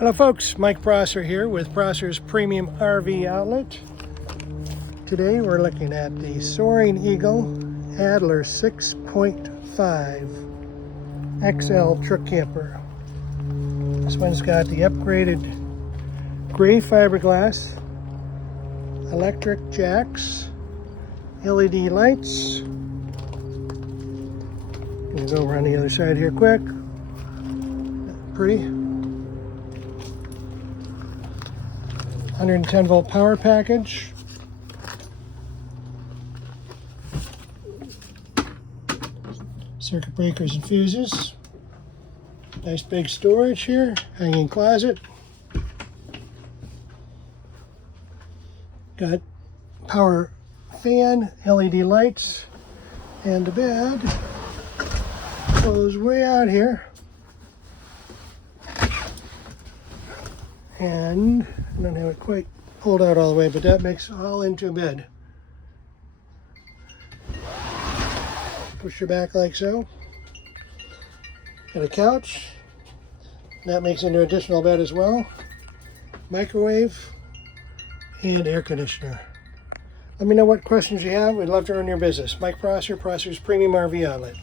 Hello folks, Mike Prsser here with Prsser's Premium RV Outlet. Today we're looking at the Soaring Eagle Adler 6.5 XL truck camper. This one's got the upgraded gray fiberglass, electric jacks, LED lights. Gonna go over on the other side here quick. Pretty. 110 volt power package. Circuit breakers and fuses. Nice big storage here. Hanging closet. Got power fan, LED lights, and the bed goes way out here. And I don't have it quite pulled out all the way, but that makes it all into a bed. Push your back like so. Got a couch. That makes into an additional bed as well. Microwave and air conditioner. Let me know what questions you have. We'd love to earn your business. Mike Prsser, Prsser's Premium RV Outlet.